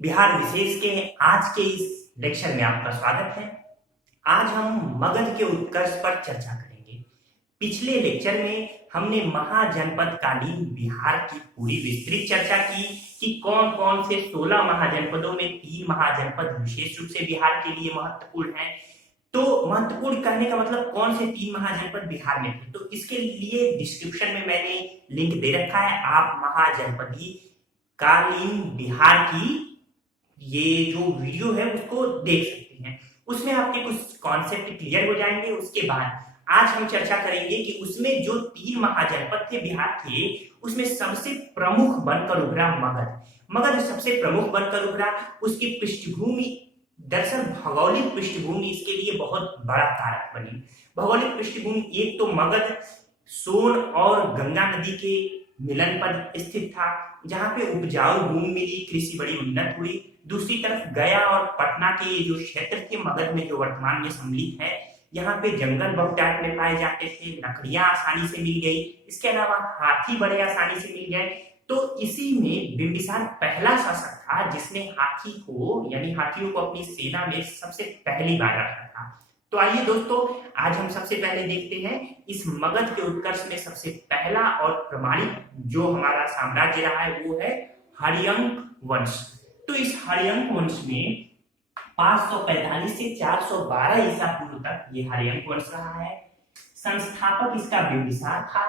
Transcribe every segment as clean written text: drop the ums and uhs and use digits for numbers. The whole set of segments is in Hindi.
बिहार विशेष के आज के इस लेक्चर में आपका स्वागत है। आज हम मगध के उत्कर्ष पर चर्चा करेंगे। पिछले लेक्चर में हमने महाजनपद कालीन बिहार की पूरी विस्तृत चर्चा की कि कौन कौन से 16 महाजनपदों में 3 महाजनपद विशेष रूप से बिहार के लिए महत्वपूर्ण हैं। तो महत्वपूर्ण कहने का मतलब कौन से 3 महाजनपद बिहार में थे। तो इसके लिए डिस्क्रिप्शन में मैंने लिंक दे रखा है, आप महाजनपदी कालीन बिहार की ये जो वीडियो है उसको देख सकते हैं। उसमें आपके कुछ कॉन्सेप्ट क्लियर हो जाएंगे। उसके बाद आज हम चर्चा करेंगे कि उसमें जो 3 महाजनपद थे बिहार के, उसमें सबसे प्रमुख बनकर उभरा मगध। मगध सबसे प्रमुख बनकर उभरा। उसकी पृष्ठभूमि, दरअसल भौगोलिक पृष्ठभूमि इसके लिए बहुत बड़ा कारक बनी। भौगोलिक पृष्ठभूमि, एक तो मगध सोन और गंगा नदी के मिलन पर स्थित था, जहां पे उपजाऊ भूमि मिली, कृषि बड़ी उन्नत हुई। दूसरी तरफ गया और पटना के जो क्षेत्र थे मगध में, जो वर्तमान में सम्मिलित है, यहाँ पे जंगल बहुतायत में पाए जाते थे, लकड़ियां आसानी से मिल गई, इसके अलावा हाथी बड़े आसानी से मिल गए। तो इसी में बिंबिसार पहला शासक था जिसने हाथी को यानी हाथियों को अपनी सेना में सबसे पहली बार रखा था। तो आइए दोस्तों, आज हम सबसे पहले देखते हैं इस मगध के उत्कर्ष में सबसे पहला और प्रमाणिक जो हमारा साम्राज्य रहा है वो है हर्यंक वंश। तो इस हर्यंक वंश में 545 से 412 ईसा पूर्व तक ये हर्यंक वंश रहा है। संस्थापक इसका बिंबिसार था।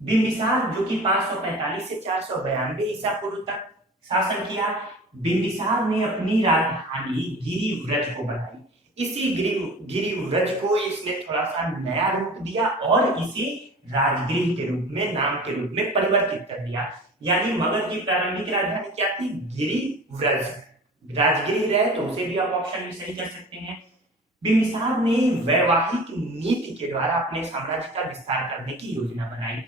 बिंबिसार जो कि 545 से 492 ईसा पूर्व तक शासन किया। बिंबिसार ने अपनी राजधानी गिरिव्रज को बनाई। इसी गिरिव्रज को इसने थोड़ा सा नया रूप दिया और इसे राजगृह के रूप में, नाम के रूप में परिवर्तित कर दिया। यानी मगध की प्रारंभिक राजधानी क्या थी? गिरिव्रज। राजगृह रहे तो उसे भी आप ऑप्शन में सही कर सकते हैं। बिंबिसार ने वैवाहिक नीति के द्वारा अपने साम्राज्य का विस्तार करने की योजना बनाई,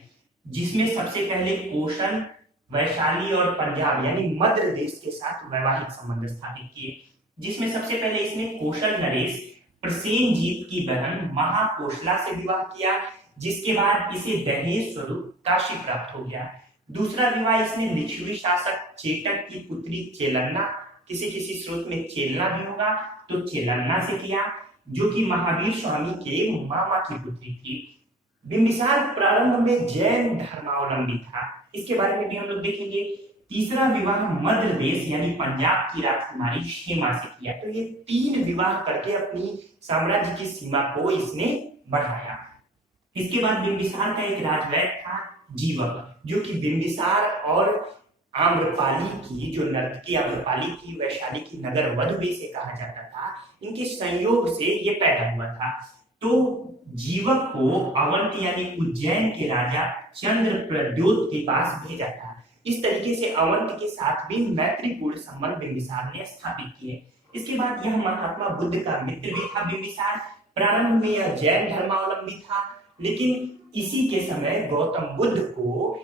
जिसमें सबसे पहले कोशल, वैशाली और पंजाब यानी मध्य देश के साथ वैवाहिक संबंध स्थापित किए। जिसमें सबसे पहले इसने कोशल नरेश प्रसेनजीत की बहन महाकोशला से विवाह किया, जिसके बाद इसे दहेज स्वरूप काशी प्राप्त हो गया। दूसरा विवाह इसने लिच्छवी शासक चेटक की पुत्री चेलन्ना, किसी किसी स्रोत में चेलना भी होगा, तो चेलन्ना से किया, जो कि महावीर स्वामी के मामा की पुत्री थी। बिंबिसार प्रारंभ में जैन धर्मावलंबी था, इसके बारे में भी हम लोग देखेंगे। तीसरा विवाह मध्य देश यानी पंजाब की राजकुमारी क्षेमा से किया। तो ये 3 विवाह करके अपनी साम्राज्य की सीमा को इसने बढ़ाया। इसके बाद बिंबिसार का एक राजवैद्य था जीवक, जो कि बिंबिसार और आम्रपाली की जो नर्तकी आम्रपाली थी, वैशाली की नगर वधु भी इसे कहा जाता था, इनके संयोग से ये पैदा हुआ था। तो जीवक को अवंत यानी उज्जैन के राजा चंद्रप्रद्योत के पास भेजा था। इस तरीके से अवंत के साथ भी मैत्रीपूर्ण संबंध बिंबिसार ने स्थापित किए। इसके बाद यह महात्मा बुद्ध का मित्र भी था बिंबिसार। प्रारंभ में यह जैन धर्मावलंबी था, लेकिन इसी के समय गौतम बुद्ध को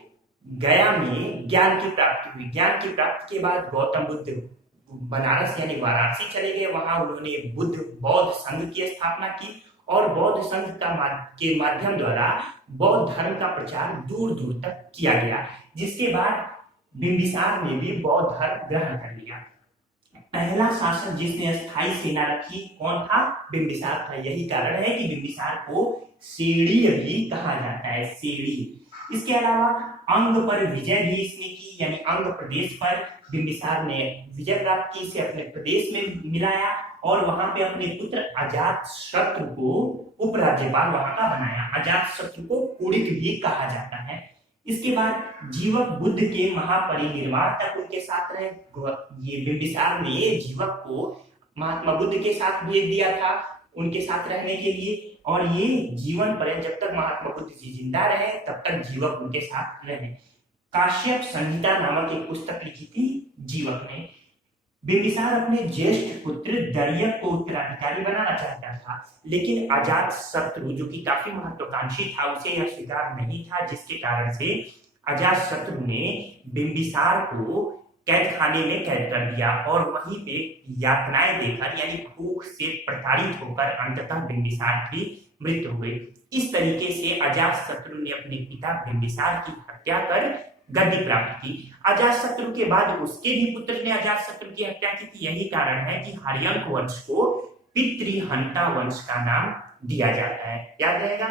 गया में ज्ञान की प्राप्ति हुई। ज्ञान की प्राप्ति के बाद गौतम बुद्ध बनारस यानी वाराणसी चले गए। वहां उन्होंने बुद्ध बौद्ध संघ की स्थापना की और बौद्ध संघ के माध्यम द्वारा बौद्ध धर्म का प्रचार दूर दूर तक किया गया, जिसके बाद बिंबिसार ने भी बौद्ध धर्म ग्रहण कर लिया। पहला शासक जिसने स्थायी सेना रखी कौन था? बिंबिसार था। यही कारण है कि बिंबिसार को सेड़ी भी कहा जाता है, सेड़ी। इसके अलावा अंग पर विजय भी इसने की, यानी अंग प्रदेश पर बिंबिसार ने विजय प्राप्त की, इसे अपने प्रदेश में मिलाया और वहां पे अपने पुत्र अजातशत्रु को उपराज्यपाल वहां का बनाया। अजातशत्रु को कुड़ित भी कहा जाता है। इसके बाद जीवक बुद्ध के महापरिनिर्वाण तक उनके साथ रहे। ये बिंबिसार ने जीवक को महात्मा बुद्ध के साथ भेज दिया था उनके साथ रहने के लिए, और ये जीवन पर्यंत जब तक महात्मा बुद्ध जी जिंदा रहे तब तक जीवक उनके साथ रहे। काश्यप संहिता नामक एक पुस्तक लिखी थी जीवक ने। बिंबिसार अपने ज्येष्ठ पुत्र दरियक को उत्तराधिकारी बनाना चाहता था, लेकिन अजातशत्रु जो कि काफी महत्वाकांक्षी था उसे यह स्वीकार नहीं था, जिसके कारण से अजातशत्रु ने बिंबिसार को कैद खाने में कैद कर दिया और वहीं पे यातनाएं देकर यानी भूख से प्रताड़ित होकर अंततः बिंबिसार की मृत्यु हो गई। इस तरीके से अजातशत्रु ने अपने पिता बिंबिसार की हत्या कर गद्दी प्राप्त की। अजातशत्रु के बाद उसके भी पुत्र ने अजातशत्रु की हत्या की थी। यही कारण है कि हर्यंक वंश को पितृहंता वंश का नाम दिया जाता है, याद रहेगा।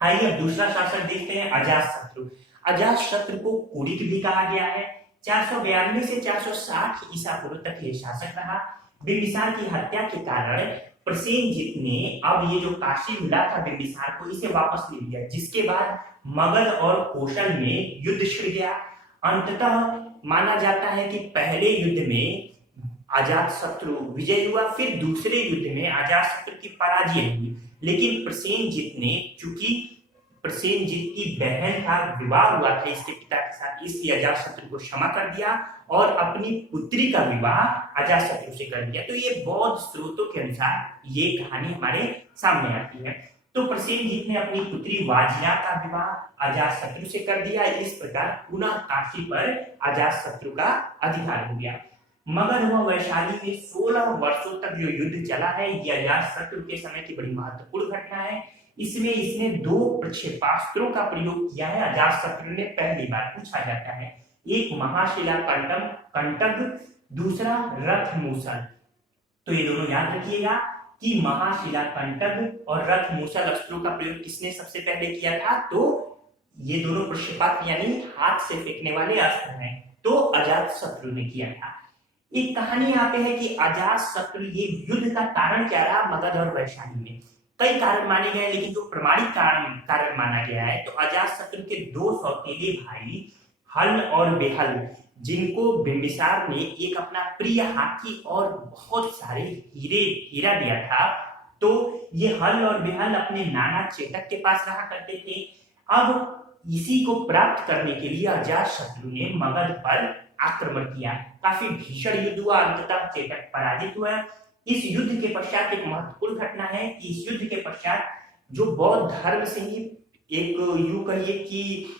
आइए अब दूसरा शासक देखते हैं, अजातशत्रु। अजातशत्रु को कुरिक भी कहा गया है। 492 से 460 ईसा पूर्व तक ये शासक रहा। बिंबिसार की हत्या के कारण प्रसेनजीत ने अब ये जो काशी मिला था बिंबिसार को, इसे वापस ले लिया, जिसके बाद मगध और कौशल में युद्ध छिड़ गया। अंततः माना जाता है कि पहले युद्ध में अजातशत्रु विजय हुआ, फिर दूसरे युद्ध में अजातशत्रु की पराजय हुई। लेकिन प्रसेनजीत ने, चूंकि प्रसेनजीत की बहन का विवाह हुआ था इसके पिता के साथ, इसलिए अजातशत्रु को क्षमा कर दिया और अपनी पुत्री का विवाह अजातशत्रु से कर दिया। तो ये बौद्ध स्रोतों के अनुसार ये कहानी हमारे सामने आती है। तो प्रसेनजीत ने अपनी पुत्री वाजिया का विवाह अजातशत्रु से कर दिया। इस प्रकार पुनः काशी पर अजातशत्रु का अधिकार हो गया। मगध व वैशाली में 16 वर्षों तक जो युद्ध चला है, यह अजातशत्रु के समय की बड़ी महत्वपूर्ण घटना है। इसमें इसने 2 प्रक्षेपास्त्रों का प्रयोग किया है अजातशत्रु ने पहली बार, पूछा जाता है। एक महाशिला कंटक, दूसरा रथ मूसल। तो ये दोनों याद रखिएगा कि महाशिला कंटक और रथ मूसल अस्त्रों का प्रयोग किसने सबसे पहले किया था, तो ये दोनों प्रक्षेपास्त्र यानी हाथ से फेंकने वाले अस्त्र हैं, तो अजातशत्रु ने किया था। एक कहानी यहाँ पे है कि अजातशत्रु ये युद्ध का कारण क्या रहा मगध और वैशाली में। कई कारण माने गए, लेकिन जो प्रमाणिक कारण माना गया है, तो अजातशत्रु के 2 सौतेले भाई हल और बेहल, जिनको बिंबिसार ने एक अपना प्रिय हाथी और बहुत सारे हीरा दिया था, तो ये हल और बेहल अपने नाना चेतक के पास रहा करते थे। अब इसी को प्राप्त करने के लिए अजातशत्रु ने मगध पर आक्रमण किया। काफी भीषण युद्ध हुआ, अंततः चेतक पराजित हुआ। इस युद्ध के पश्चात एक महत्वपूर्ण घटना है कि इस युद्ध के पश्चात जो बौद्ध धर्म से ही एक यूं कहिए कि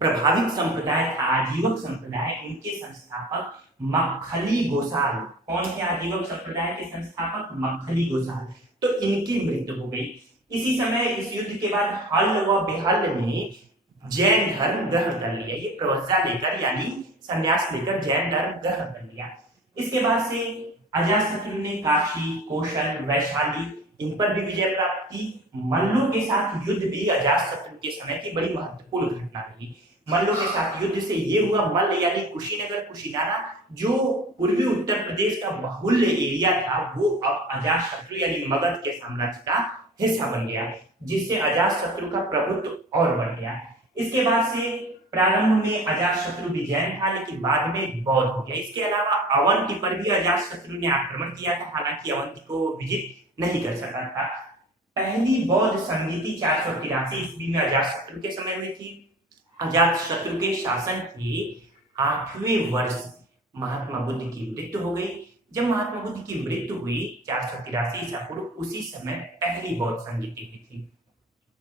प्रभावित संप्रदाय था, आजीवक संप्रदाय, उनके संस्थापक मक्खली गोसाल। कौन थे आजीवक संप्रदाय के संस्थापक? मक्खली गोसाल। तो इनकी मृत्यु हो गई। इसी समय इस युद्ध के बाद हल व बेहल ने जैन धर्म ग्रहण कर लिया। ये प्रवज्जा लेकर यानी संन्यास लेकर जैन धर्म ग्रहण कर लिया। इसके बाद से अजातशत्रु ने काशी, कौशल, वैशाली इन पर भी विजय प्राप्त की। मल्लों के साथ युद्ध भी अजातशत्रु के समय की बड़ी महत्वपूर्ण घटना रही। मल्लों के साथ युद्ध से ये हुआ, मल्ल यानी कुशीनगर, कुशीनारा, जो पूर्वी उत्तर प्रदेश का बाहुल्य एरिया था, वो अब अजातशत्रु यानी मगध के साम्राज्य का हिस्सा बन गया, जिससे अजातशत्रु का प्रभुत्व और बढ़ गया। इसके बाद से प्रारंभ में अजातशत्रु भी जैन था, लेकिन बाद में बौद्ध हो गया। इसके अलावा अवंती पर भी अजातशत्रु ने आक्रमण किया था, हालांकि अवंती को विजित नहीं कर सका था। पहली बौद्ध संगीति 483 ईस्वी में अजातशत्रु के समय हुई थी। अजातशत्रु के शासन के 8वें वर्ष महात्मा बुद्ध की मृत्यु हो गई। जब महात्मा बुद्ध की मृत्यु हुई 483 ईसा पूर्व, उसी समय पहली बौद्ध संगीति हुई थी।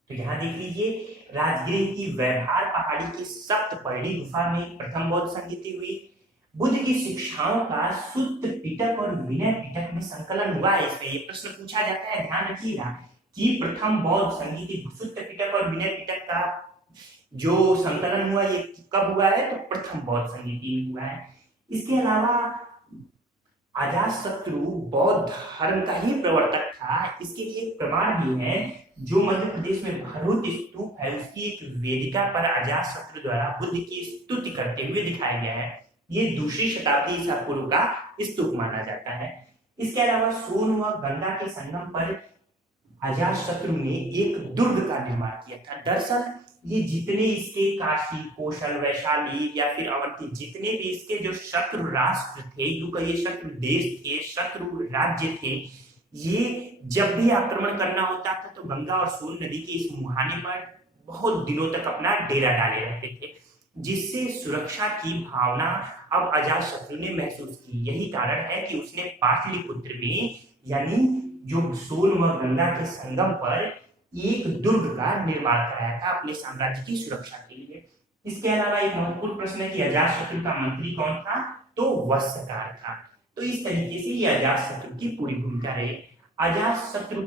तो यहाँ देख लीजिए, राजगीर की वैभार पहाड़ी की सप्तपर्णी गुफा में प्रथम बौद्ध संगीति हुई। बुद्ध की शिक्षाओं का सूत्र पिटक और विनय पिटक में संकलन हुआ है। इसमें ये प्रश्न पूछा जाता है, ध्यान रखिएगा कि प्रथम बौद्ध संगीति सूत्र पिटक और विनय पिटक का जो संकलन हुआ ये कब हुआ है, तो प्रथम बौद्ध संगीति में हुआ है। इसके अलावा अजातशत्रु बौद्ध धर्म का ही प्रवर्तक था। इसके लिए एक प्रमाण भी है, जो मध्य प्रदेश में भरूच स्तूप है, उसकी एक वेदिका पर अजातशत्रु द्वारा बुद्ध की स्तुति करते हुए दिखाया गया है। ये 2री शताब्दी ईसा पूर्व का स्तूप माना जाता है। इसके अलावा सोन व गंगा के संगम पर अजातशत्रु ने एक दुर्ग का निर्माण किया था। दरअसल ये जितने इसके काशी, कौशल, वैशाली या फिर अवंती, जितने भी इसके जो शत्रु राष्ट्र थे, यूं कहिए शत्रु देश थे, शत्रु राज्य थे, ये जब भी आक्रमण करना होता था तो गंगा और सोन नदी के इस मुहाने पर बहुत दिनों तक अपना डेरा डाले रहते थे, जिससे सुरक्षा की भावना अब अजातशत्रु ने महसूस की। यही कारण है कि उसने पाटलिपुत्र में यानी जो सोन व गंगा के संगम पर एक दुर्ग का निर्माण कराया था अपने साम्राज्य की सुरक्षा के लिए। इसके अलावा एक महत्वपूर्ण प्रश्न है कि अजातशत्रु का मंत्री कौन था, तो वत्सकार था। तो इस तरीके से ये अजातशत्रु की पूरी भूमिका रही। अजातशत्रु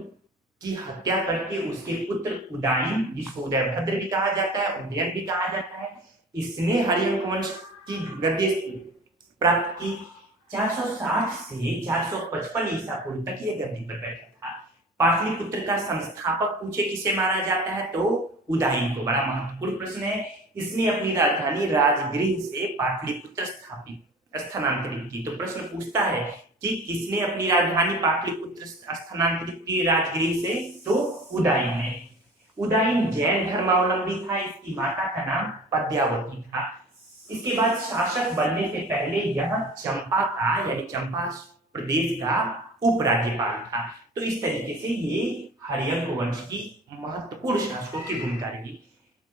की हत्या करके उसके पुत्र उदयन, जिसको उदयभद्र भी कहा जाता है, उदयन भी कहा जाता है, इसने हरियंक वंश की गद्दी प्राप्त की। 460 से 455 ईसा पूर्व तक ये गद्दी पर बैठा था। पाटलिपुत्र का संस्थापक पूछे किसे माना जाता है तो उदयन को। बड़ा महत्वपूर्ण प्रश्न है। इसने अपनी राजधानी राजगृह से पाटलिपुत्र स्थानांतरित की। तो प्रश्न पूछता है कि किसने अपनी राजधानी पाटलिपुत्र स्थानांतरित की राजगृह से, तो उदयन ने। उदयन जैन धर्मावलंबी था। इसकी माता का नाम पद्यावती था। इसके बाद शासक बनने से पहले यह चंपा का यानी चंपा प्रदेश का उपराज्यपाल था। तो इस तरीके से ये हरियंक वंश की महत्वपूर्ण शासकों की भूमिका रही।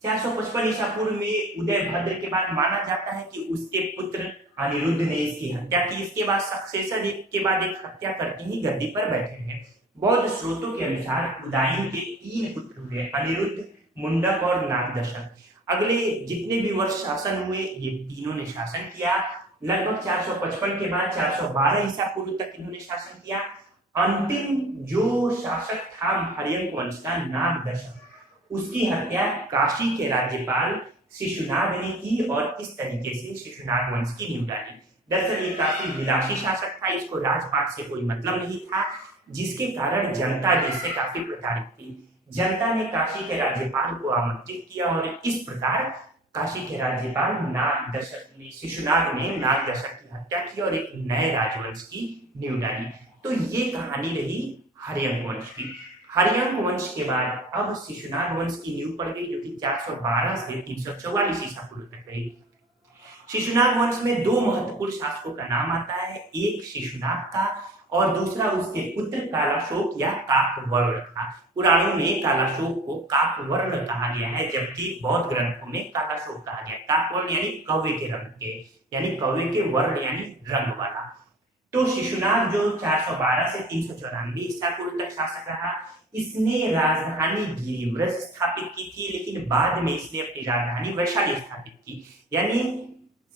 455 ईसा पूर्व में उदयभद्र के बाद माना जाता है कि उसके पुत्र अनिरुद्ध ने इसकी हत्या की। इसके बाद सक्सेसर एक के बाद एक हत्या करके ही गद्दी पर बैठे हैं। बौद्ध स्रोतों के अनुसार उदयन के 3 पुत्र हुए, अनिरुद्ध, मुंडक और नागदशक। अगले जितने भी वर्ष शासन हुए ये तीनों ने शासन किया। लगभग 455 के बाद 412 ईसा पूर्व तक इन्होंने शासन किया। अंतिम जो शासक था हरियंक वंश का, नागदशक, उसकी हत्या काशी के राज्यपाल शिशुनाग ने की और इस तरीके से शिशुनाग वंश की नींव डाली। दरअसल ये काफी विलासी शासक था। इसको राजपाट से कोई मतलब नहीं था, जिसके कारण जनता इससे काफी प्रताड़ित थी। जनता ने काशी के राज्यपाल को आमंत्रित किया और इस प्रकार काशी के राज्यपाल शिशुनाग ने नागदशक की हत्या की और एक नए राजवंश की नींव डाली। तो ये कहानी रही हरियंक वंश की। हरियंक वंश के बाद अब शिशुनाग वंश की नींव पड़ गई, जो कि 412 से 344 ईसा पूर्व तक रही। शिशुनाग वंश में 2 महत्वपूर्ण शासकों का नाम आता है, एक शिशुनाग का और दूसरा उसके पुत्र कालाशोक या काकवर्ण का। पुराणों में कालाशोक को काकवर्ण कहा गया है, जबकि बौद्ध ग्रंथों में कालाशोक कहा गया है। काकवर्ण यानी कौवे के रंग के, यानी कौवे के वर्ण यानी रंग वाला। तो शिशुनाग जो 412 से 394 ईसा पूर्व तक शासक रहा, इसने राजधानी गिरिव्रज स्थापित की थी, लेकिन बाद में इसने अपनी राजधानी वैशाली स्थापित की। यानी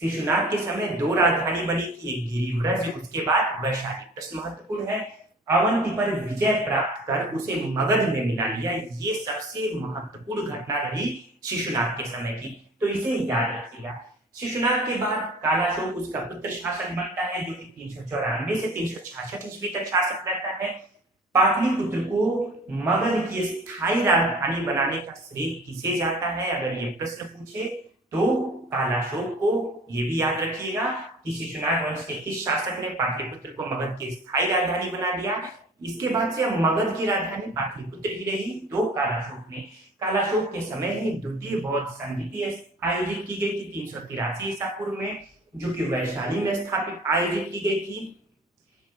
शिशुनाग के समय 2 राजधानी बनी थी, एक गिरिव्रज, उसके बाद वैशाली। प्रश्न महत्वपूर्ण है। अवंती पर विजय प्राप्त कर उसे मगध में मिला लिया, ये सबसे महत्वपूर्ण घटना रही शिशुनाग के समय की, तो इसे याद रखिएगा। शिशुनाग के बाद कालाशोक उसका पुत्र शासक बनता है, जो कि 394 से 366 ईस्वी तक शासक रहता है। पाटलिपुत्र को मगध की स्थायी राजधानी बनाने का श्रेय किसे जाता है, अगर ये प्रश्न पूछे तो कालाशोक को। ये भी याद रखिएगा कि शिशुनाग वंश के किस शासक ने पाटलिपुत्र को मगध की स्थायी राजधानी बना दिया। इसके बाद से अब मगध की राजधानी पाटलिपुत्र ही रही, तो कालाशोक ने। कालाशोक के समय ही द्वितीय बौद्ध संगीति आयोजित की गई थी 383 ईसा पूर्व में, जो कि वैशाली में स्थापित आयोजित की गई थी।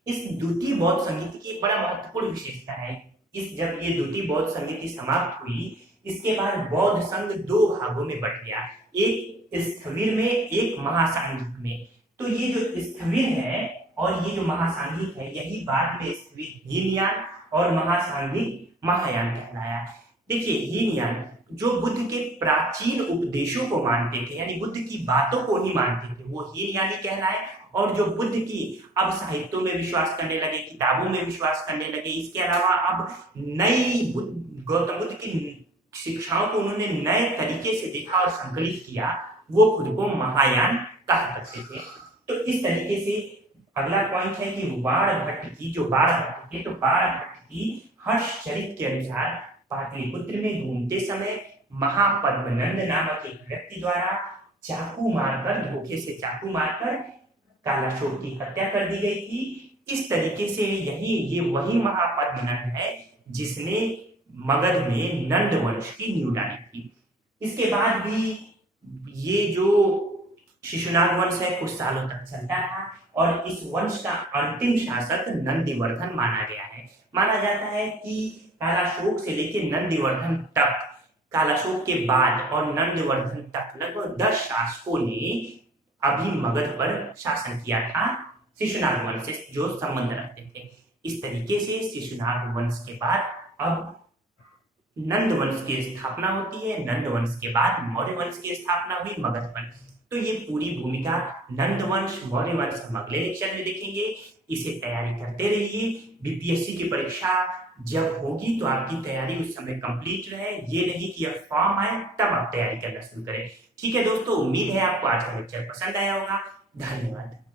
इस द्वितीय बौद्ध संगीति की एक बड़ा महत्वपूर्ण विशेषता है। जब ये द्वितीय बौद्ध संगीति समाप्त हुई, इसके बाद बौद्ध संघ 2 भागों में बट गया, एक स्थविर में, एक महासांघिक में। तो ये जो स्थविर है और ये जो महासांघिक है, यही बाद में स्थविर हीनयान और महासांघिक महायान कहलाया। देखिए, हीनयान जो बुद्ध के प्राचीन उपदेशों को मानते थे, यानी बुद्ध की बातों को ही मानते थे, वो हीनयानी कहलाए। और जो बुद्ध की अब साहित्यों में विश्वास करने लगे, किताबों में विश्वास करने लगे, इसके अलावा अब नई गौतम बुद्ध की शिक्षाओं को उन्होंने नए तरीके से देखा और संकलित किया, वो खुद को महायान कहा करते थे। तो इस तरीके से अगला पॉइंट है कि बाणभट्ट की जो बाणभट्ट थे, तो बाणभट्ट की हर्षचरित के अनुसार पाटलिपुत्र में घूमते समय महापद्मनंद नामक एक व्यक्ति द्वारा चाकू मारकर, धोखे से चाकू मारकर कालाशोक की हत्या कर दी गई थी। इस तरीके से ये वही महापद्मनंद है जिसने मगध में नंद वंश की नींव डाली थी। इसके बाद भी ये जो शिशुनाग वंश है कुछ सालों तक चलता रहा और इस वंश का अंतिम शासक नंदीवर्धन माना गया है। माना जाता है कि कालाशोक से लेकर नंदीवर्धन तक, कालाशोक के बाद और नंदीवर्धन तक लगभग 10 शासकों ने अभी मगध पर शासन किया था शिशुनाग वंश से जो संबंध रखते थे। इस तरीके से शिशुनाग वंश के बाद अब नंद वंश की स्थापना होती है। नंद वंश के बाद मौर्य वंश की स्थापना हुई मगध पर। तो ये पूरी भूमिका नंद वंश, मौर्य वंश हम अगले लेक्चर में देखेंगे। इसे तैयारी करते रहिए। बीपीएससी की परीक्षा जब होगी तो आपकी तैयारी उस समय कंप्लीट रहे, ये नहीं कि अब फॉर्म आए तब आप तैयारी करना शुरू करें। ठीक है दोस्तों, उम्मीद है आपको आज का लेक्चर पसंद आया होगा। धन्यवाद।